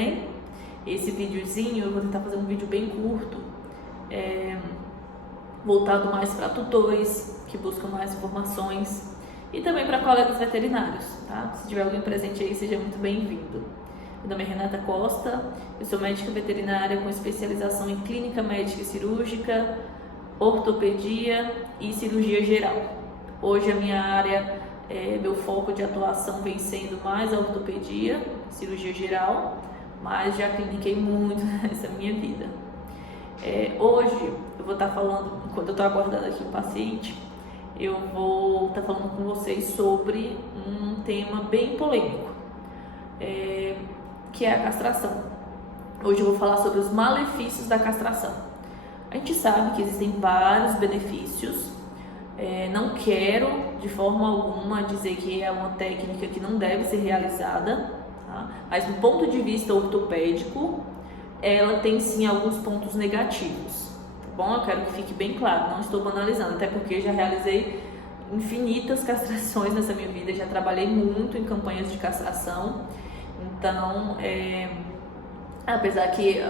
bem? Esse videozinho eu vou tentar fazer um vídeo bem curto, voltado mais para tutores que buscam mais informações e também para colegas veterinários, tá? Se tiver alguém presente aí, seja muito bem-vindo. Meu nome é Renata Costa, eu sou médica veterinária com especialização em clínica médica e cirúrgica, ortopedia e cirurgia geral. Hoje a minha área, meu foco de atuação vem sendo mais a ortopedia, cirurgia geral, mas já cliniquei muito nessa minha vida. Hoje eu vou estar falando, enquanto eu estou aguardando aqui um paciente, eu vou estar falando com vocês sobre um tema bem polêmico, que é a castração. Hoje eu vou falar sobre os malefícios da castração. A gente sabe que existem vários benefícios, não quero de forma alguma dizer que é uma técnica que não deve ser realizada, tá? Mas do ponto de vista ortopédico, ela tem sim alguns pontos negativos, tá bom? Eu quero que fique bem claro, não estou banalizando, até porque já realizei infinitas castrações nessa minha vida, já trabalhei muito em campanhas de castração, então, apesar que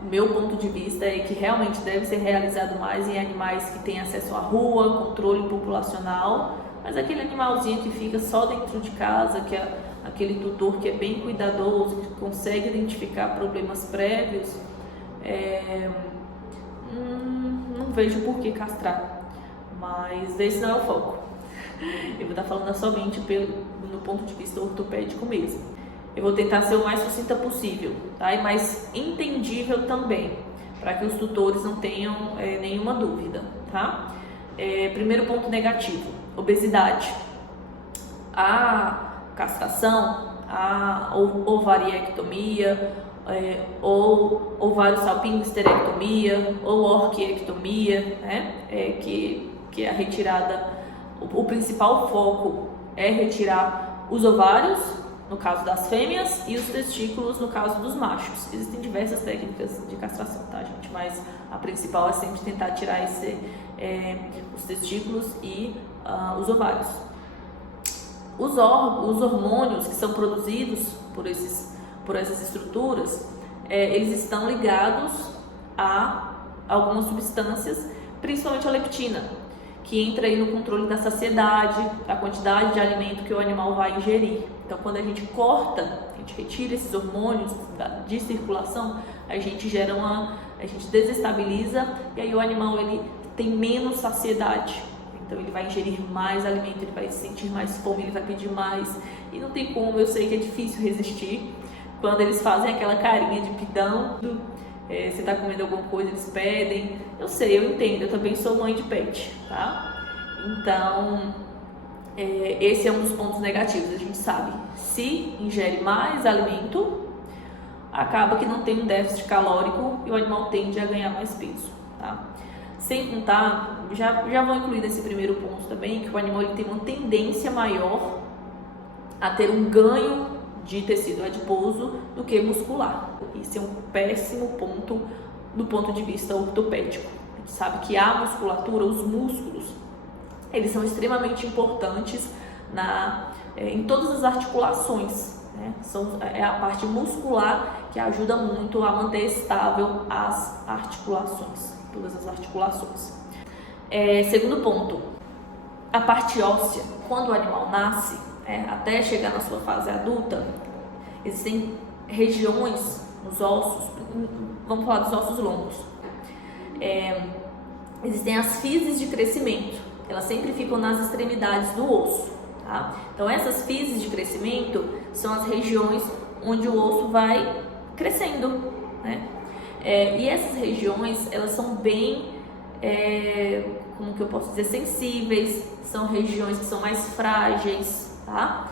o meu ponto de vista é que realmente deve ser realizado mais em animais que têm acesso à rua, controle populacional, mas aquele animalzinho que fica só dentro de casa, que é aquele tutor que é bem cuidadoso, que consegue identificar problemas prévios, não vejo por que castrar, mas esse não é o foco. Eu vou estar falando somente no ponto de vista ortopédico mesmo. Eu vou tentar ser o mais sucinta possível, tá? E mais entendível também, para que os tutores não tenham nenhuma dúvida, tá? Primeiro ponto negativo, obesidade. A castração, a ovariectomia, ou ovário-salpingo-esterectomia, ou orquiectomia, né? Que é a retirada, o principal foco é retirar os ovários, no caso das fêmeas, e os testículos, no caso dos machos. Existem diversas técnicas de castração, tá, gente? Mas a principal é sempre tentar tirar os testículos e os ovários. Os hormônios que são produzidos por essas estruturas, eles estão ligados a algumas substâncias, principalmente a leptina, que entra aí no controle da saciedade, a quantidade de alimento que o animal vai ingerir. Então, quando a gente corta, a gente retira esses hormônios de circulação, a gente desestabiliza e aí o animal ele tem menos saciedade. Então, ele vai ingerir mais alimento, ele vai sentir mais fome, ele vai pedir mais. E não tem como, eu sei que é difícil resistir quando eles fazem aquela carinha de pidão. Você está comendo alguma coisa, eles pedem. Eu sei, eu entendo, eu também sou mãe de pet, tá? Então, esse é um dos pontos negativos, a gente sabe. Se ingere mais alimento, acaba que não tem um déficit calórico e o animal tende a ganhar mais peso, tá? Sem contar, já vou incluir nesse primeiro ponto também, que o animal ele tem uma tendência maior a ter um ganho de tecido adiposo do que muscular. Isso é um péssimo ponto do ponto de vista ortopédico. A gente sabe que a musculatura, os músculos, eles são extremamente importantes em todas as articulações, né? É a parte muscular que ajuda muito a manter estável as articulações, todas as articulações. Segundo ponto, a parte óssea. Quando o animal nasce, até chegar na sua fase adulta, existem regiões nos ossos, vamos falar dos ossos longos, existem as físis de crescimento, elas sempre ficam nas extremidades do osso, tá? Então essas físis de crescimento são as regiões onde o osso vai crescendo, né? E essas regiões, elas são bem, como que eu posso dizer, sensíveis, são regiões que são mais frágeis, tá?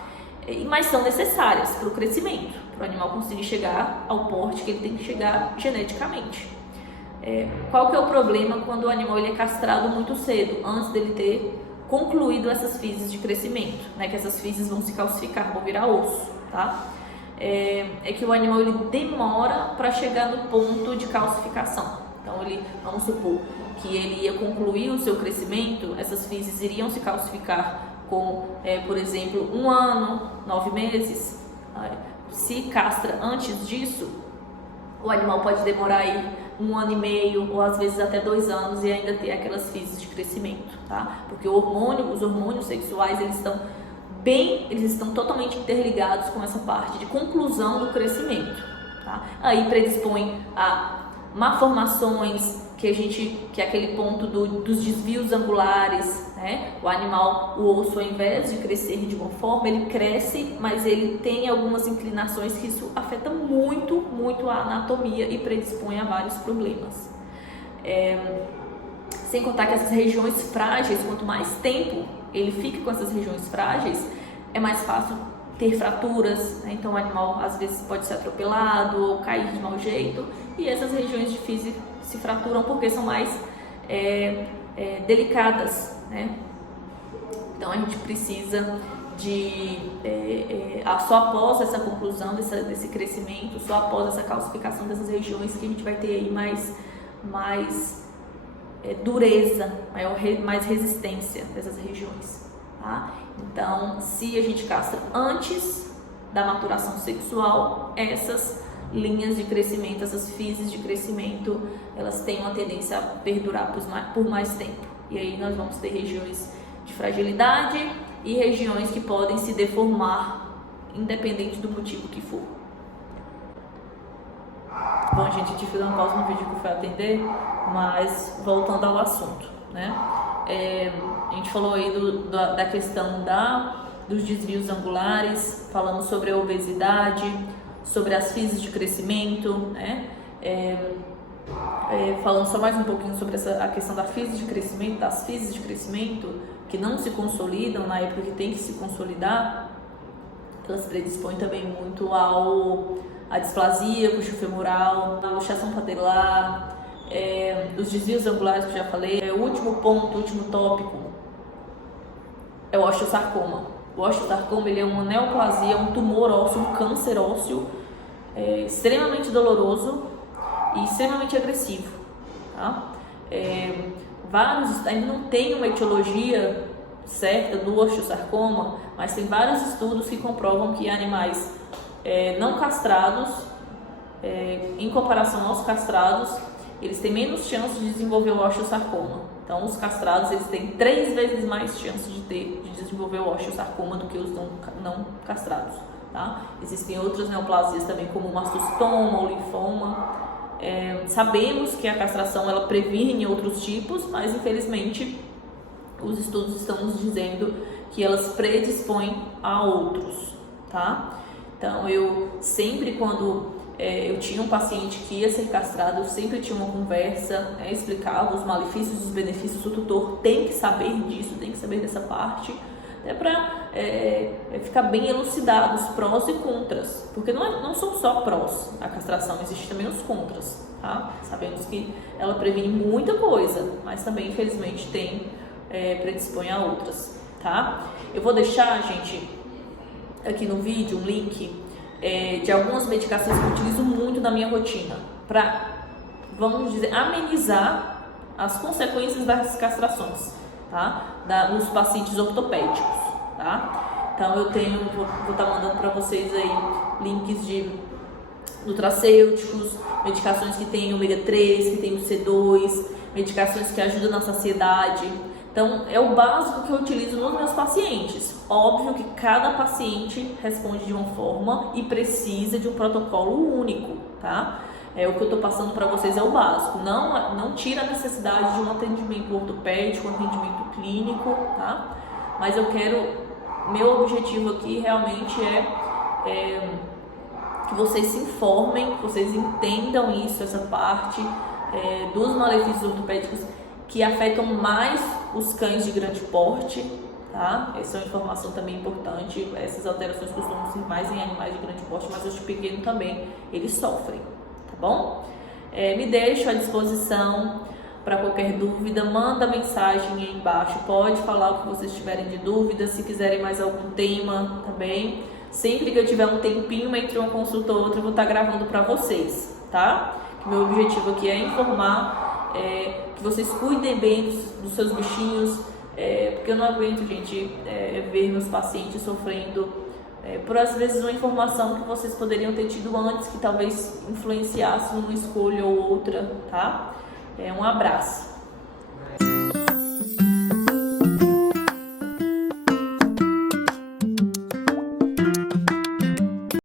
Mas são necessárias para o crescimento, para o animal conseguir chegar ao porte que ele tem que chegar geneticamente. Qual que é o problema quando o animal ele é castrado muito cedo, antes dele ter concluído essas físis de crescimento, né? Que essas físis vão se calcificar, vão virar osso, tá? É que o animal ele demora para chegar no ponto de calcificação. Então, vamos supor que ele ia concluir o seu crescimento, essas físis iriam se calcificar com, por exemplo, 1 ano, 9 meses, se castra antes disso, o animal pode demorar aí 1 ano e meio ou às vezes até 2 anos e ainda ter aquelas fases de crescimento, tá? Porque os hormônios sexuais, eles estão totalmente interligados com essa parte de conclusão do crescimento, tá? Aí predispõe a malformações, que é aquele ponto dos desvios angulares, né? O animal, o osso, ao invés de crescer de uma forma, ele cresce, mas ele tem algumas inclinações que isso afeta muito, muito a anatomia e predispõe a vários problemas. Sem contar que essas regiões frágeis, quanto mais tempo ele fica com essas regiões frágeis, é mais fácil ter fraturas, né? Então o animal às vezes pode ser atropelado ou cair de mau jeito, e essas regiões difíceis se fraturam porque são mais delicadas, né? Então a gente precisa de só após essa conclusão desse crescimento, só após essa calcificação dessas regiões, que a gente vai ter aí mais dureza, mais resistência dessas regiões, tá? Então, se a gente castra antes da maturação sexual, essas linhas de crescimento, essas fases de crescimento, elas têm uma tendência a perdurar por mais tempo. E aí nós vamos ter regiões de fragilidade e regiões que podem se deformar, independente do motivo que for. Bom, gente, eu tive dando pausa no vídeo que eu fui atender, mas voltando ao assunto, né? A gente falou aí da questão dos desvios angulares, falando sobre a obesidade, sobre as fases de crescimento, né? Falando só mais um pouquinho sobre a questão das fases de crescimento que não se consolidam na época que tem que se consolidar, elas predispõem também muito à displasia coxofemoral, à luxação patelar, os desvios angulares que eu já falei. O último ponto, o último tópico é o osteosarcoma. O osteosarcoma, ele é uma neoplasia, um tumor ósseo, um câncer ósseo extremamente doloroso e extremamente agressivo, tá? Ainda não tem uma etiologia certa do osteosarcoma, mas tem vários estudos que comprovam que animais não castrados, em comparação aos castrados, eles têm menos chance de desenvolver o osteosarcoma. Então, os castrados, eles têm 3 vezes mais chance de desenvolver o osteosarcoma do que os não castrados, tá? Existem outras neoplasias também, como o mastocitoma, o linfoma. Sabemos que a castração, ela previne outros tipos, mas infelizmente os estudos estão nos dizendo que elas predispõem a outros, tá? Então, eu sempre, quando eu tinha um paciente que ia ser castrado, eu sempre tinha uma conversa, explicava os malefícios e os benefícios. O tutor tem que saber disso, tem que saber dessa parte, até para ficar bem elucidado os prós e contras, porque não são só prós a castração, existe também os contras, tá? Sabemos que ela previne muita coisa, mas também, infelizmente, predispõe a outras, tá? Eu vou deixar, gente, aqui no vídeo um link de algumas medicações que eu utilizo muito na minha rotina para, vamos dizer, amenizar as consequências das castrações, tá? Nos pacientes ortopédicos, tá? Então eu vou estar mandando para vocês aí links de nutracêuticos, medicações que tem ômega 3, que tem o C2, medicações que ajudam na saciedade. Então, é o básico que eu utilizo nos meus pacientes. Óbvio que cada paciente responde de uma forma e precisa de um protocolo único, tá? O que eu estou passando para vocês é o básico. Não tira a necessidade de um atendimento ortopédico, um atendimento clínico, tá? Mas meu objetivo aqui realmente é que vocês se informem, que vocês entendam essa parte dos malefícios ortopédicos que afetam mais os cães de grande porte, tá? Essa é uma informação também importante. Essas alterações costumam ser mais em animais de grande porte, mas os de pequeno também, eles sofrem, tá bom? Me deixo à disposição para qualquer dúvida, manda mensagem aí embaixo, pode falar o que vocês tiverem de dúvida, se quiserem mais algum tema também. Sempre que eu tiver um tempinho entre uma consulta ou outra, eu vou estar gravando para vocês, tá? Meu objetivo aqui é informar, que vocês cuidem bem dos seus bichinhos, porque eu não aguento, gente, ver meus pacientes sofrendo por às vezes uma informação que vocês poderiam ter tido antes, que talvez influenciasse numa escolha ou outra, tá? Um abraço.